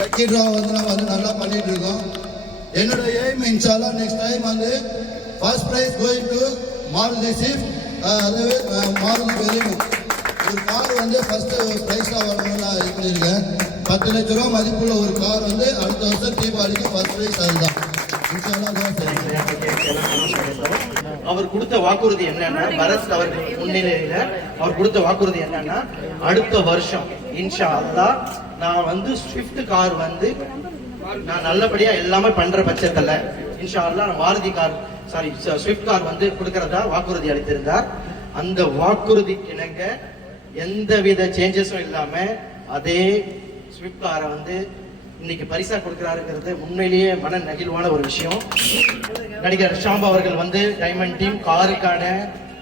Lucky draw வந்து நம்ம வந்து நல்லா பண்ணிட்டு இருக்கோம். என்னோட எய்ம் இன்ஷால்லா நெக்ஸ்ட் டைம் வந்து first prize going to Maruti Swift, அதுவே மாருதி பெலினோ. ஒரு கார் வந்து ஃபர்ஸ்ட் ப்ரைஸாக வரணும்னு நான் இது பண்ணியிருக்கேன். 10 லட்ச ரூபா மதிப்புள்ள ஒரு கார் வந்து அடுத்த வருஷம் தீபாவளிக்கு ஃபர்ஸ்ட் ப்ரைஸ் அதுதான். அவர் கொடுத்த வாக்குறுதி என்னன்னா, பரத் அவர்கள் முன்னிலையில அவர் கொடுத்த வாக்குறுதி என்னன்னா, அடுத்த வருஷம் இன்ஷா அல்லாஹ் நான் வந்து ஸ்விஃப்ட் கார் வந்து நான் நல்லபடியா எல்லாமே பண்ற பட்சத்துல இன்ஷா அல்லாஹ் மாருதி கார் ஸ்விஃப்ட் கார் வந்து கொடுக்கறதா வாக்குறுதி அளித்திருந்தார். அந்த வாக்குறுதிக்கு இணங்க எந்தவித சேஞ்சஸும் இல்லாம அதே ஸ்விஃப்ட் காரை வந்து இன்னைக்கு பரிசா கொடுக்கிறாருங்கிறது உண்மையிலேயே மன நெகிழ்வான ஒரு விஷயம். நடிகர் ஷாம் அவர்கள் வந்து டைமண்ட் டீம் காருக்கான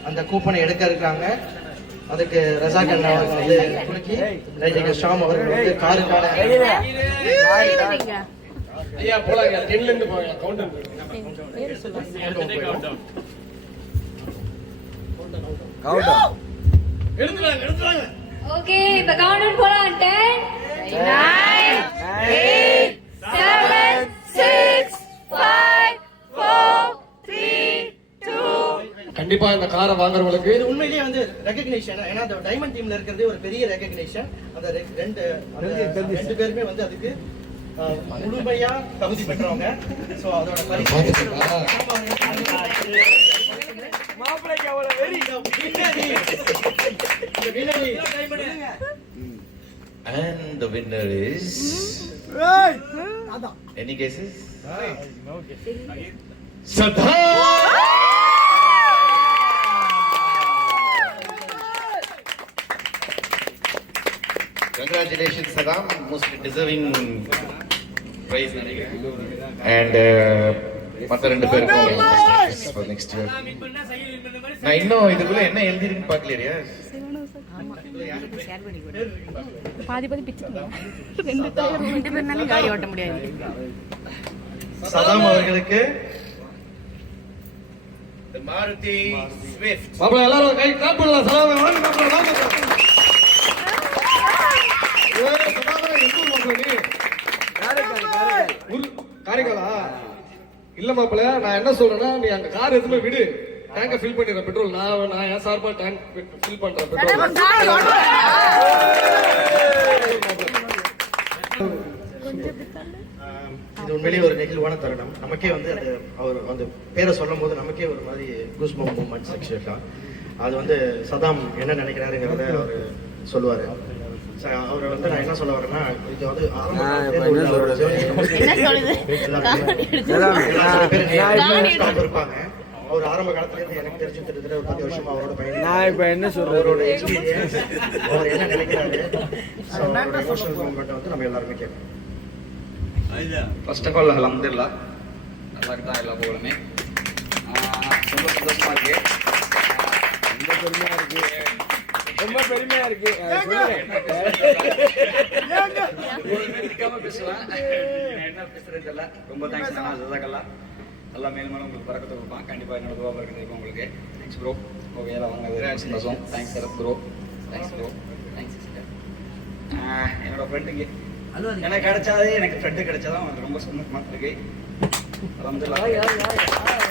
அந்த கூப்பனை எடுக்க இருக்காங்க. அதுக்கு ரசாக் அண்ணா அவர்கள் வந்து குலுக்கி நடிகர் ஷாம் அவர்கள் வந்து காருக்கான ஓகே, இப்ப கவுண்டவுன் போலாம். 10 9 8 7 6 5 4 3 2. கண்டிப்பா இந்த காரை வாங்குறவங்களுக்கு இது உண்மையிலேயே வந்து ரெகக்னிஷன். ஏன்னா அந்த டைமண்ட் டீம்ல இருக்கிறதே ஒரு பெரிய ரெகக்னிஷன். அந்த ரெண்டு பேருமே வந்து அதுக்கு முழுமையா தகுதி பெற்றவங்க. சோ அதோட மாப்பிளைக்கு அவ்வளவு very. And the winner is any guesses? Sadha. Congratulations Sadam, most deserving prize and மற்ற 2 பேருக்கும் for next year. நான் இன்னும் இதுக்குள்ள என்ன எழுதி இருக்குன்னு பார்க்கலையா? பாதி பிச்சுக்கணும். 2 பேர்னாலும் காடி ஓட்ட முடியாது. சதாம் அவர்களுக்கு the Maruti Swift. மாப்பிள்ளை எல்லாரும் கை கிளாப் பண்ணலாம். சலாம் வாங்க மாப்பிள்ளை வாங்க. காரைக்காலா இல்ல மாப்பிள்ள, நான் என்ன சொல்றேன்னா நீ அங்க கார் எதுவுமே விடு, டேங்க ஃபில் பண்ணிடுறேன் பெட்ரோல். நான் என் சார்பா டேங்க் ஃபில் பண்றேன் பெட்ரோல். இது உண்மையிலேயே ஒரு நெகிழ்வான தருணம். நமக்கே வந்து அது அவர் அந்த பேரை சொல்லும் போது நமக்கே ஒரு மாதிரி கூஸ்பம்ப் மூமெண்ட்ஸ் ஆக்சுவலா. அது வந்து சதாம் என்ன நினைக்கிறாருங்கிறத அவர் சொல்லுவாரு. அவரை வந்து நான் என்ன சொல்ல வரேன்னா, இது வந்து இருப்பாங்க. அவர் ஆரம்ப காலத்துல இருந்து எனக்கு தெரிஞ்சு கிட்டத்தட்ட ஒரு 10 வருஷமா அவரோட பயணம். அவரோட எக்ஸ்பீரியன்ஸ், அவர் என்ன நினைக்கிறாரு, எமோஷனல் மூமெண்ட் வந்து நம்ம எல்லாருமே கேட்போம். ஃபர்ஸ்ட் ஆஃப் ஆல் அல்ஹம்துலில்லாஹ், நல்லா தான் எல்லா போலுமே ரொம்ப சந்தோஷமா இருக்கு. ரொம்ப பெருமையா இருக்கு. பேசுவேன் என்ன பேசுறது தெரியல. ரொம்ப தேங்க்ஸ் அண்ணா, ஜஸாக்கல்லாஹ். நல்லா மேலும் மேலும் உங்களுக்கு பரக்கத்தை கொடுப்பான். கண்டிப்பா என்னோட துவா பரக்கத்தை உங்களுக்கு. Thanks bro. ஓகே, எல்லாம் வாங்க சந்தோஷம். Thanks Sarath bro. Thanks bro. Thanks sister. என்னோட ஃப்ரெண்டுக்கு எனக்கு கிடைச்சாதே, எனக்கு ஃப்ரெண்டு கிடைச்சாதான் ரொம்ப சந்தோஷமா இருக்கு. அல்ஹம்துலில்லாஹ்.